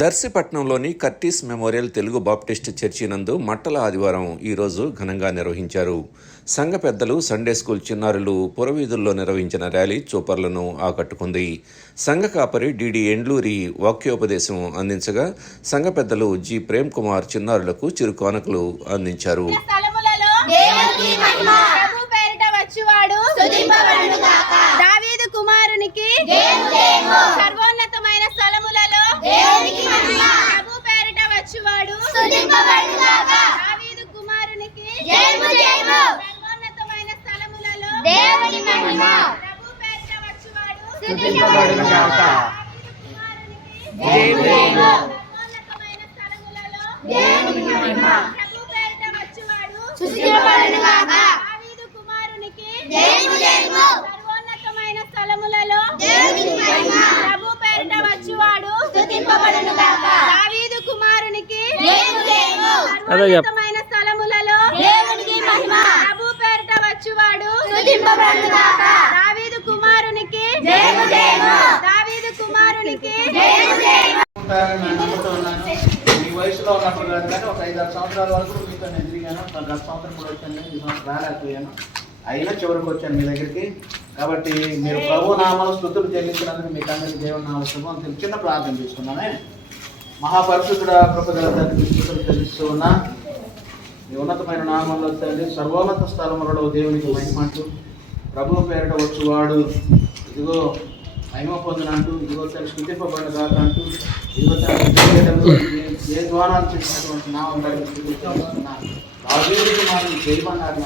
దర్శిపట్నంలోని Curtis memorial Telugu Baptist church నందు మట్టల ఆదివారం ఈరోజు ఘనంగా నిర్వహించారు. సంఘ పెద్దలు, సండే స్కూల్ చిన్నారులు పురవీధుల్లో నిర్వహించిన ర్యాలీ చూపర్లను ఆకట్టుకుంది. సంఘ కాపరి డిడి ఎండ్లూరి వాక్యోపదేశం అందించగా సంఘ పెద్దలు జి ప్రేమ్ కుమార్ చిన్నారులకు చిరు కానుకలు అందించారు. దావీదు కుమారునికి సర్వోన్నతమైన స్థలములలో ప్రభు పేరిట వచ్చువాడు దావీదు కుమారునికి సర్వోన్నతమైన స్థలములలో ప్రభు పేరిట వచ్చువాడు సర్వోన్నతమైన స్థలములలో ప్రభు పేరిట వచ్చువాడు దావీదు కుమారునికి సర్వోన్నతమైన స్థలములలో ప్రభు పేరిట వచ్చువాడు దావీదు కుమారునికి సర్వోన్నతమైన స్థలములలో ప్రభు పేరిట వచ్చువాడు దావీదు కుమారునికి మీ వయసులో ఉన్నప్పుడు కాదు కానీ ఒక 5-6 సంవత్సరాల వరకు మీతో నేను తిరిగాను. గత సంవత్సరం కూడా వచ్చాను, ఈ సంవత్సరం రాలేకపోయాను. అయినా చివరికి వచ్చాను మీ దగ్గరికి. కాబట్టి మీరు ప్రభు నామాలు స్తుతులు చెల్లించినందుకు మీకు అందరికీ దేవుని నామ శుభం. చిన్న ప్రార్థన చేసుకున్నానే. మహాపరిశుద్ధుడా, కృపగల తండ్రి, స్తుతులు చెల్లిస్తూ ఉన్నా. ఈ ఉన్నతమైన నామంలో తండ్రి, సర్వోన్నత స్థలములలో దేవునికి మహిమంటూ ప్రభు పేరిట వచ్చువాడు ఇదిగో మహిమ పొందినంటూ, ఇదిగో తను స్థుతింపబడిన కాక అంటూ, ఇదిగో తన ఏ ద్వారాలు చేసినటువంటి నామం దావీదు కుమారుని చేయమన్నారు.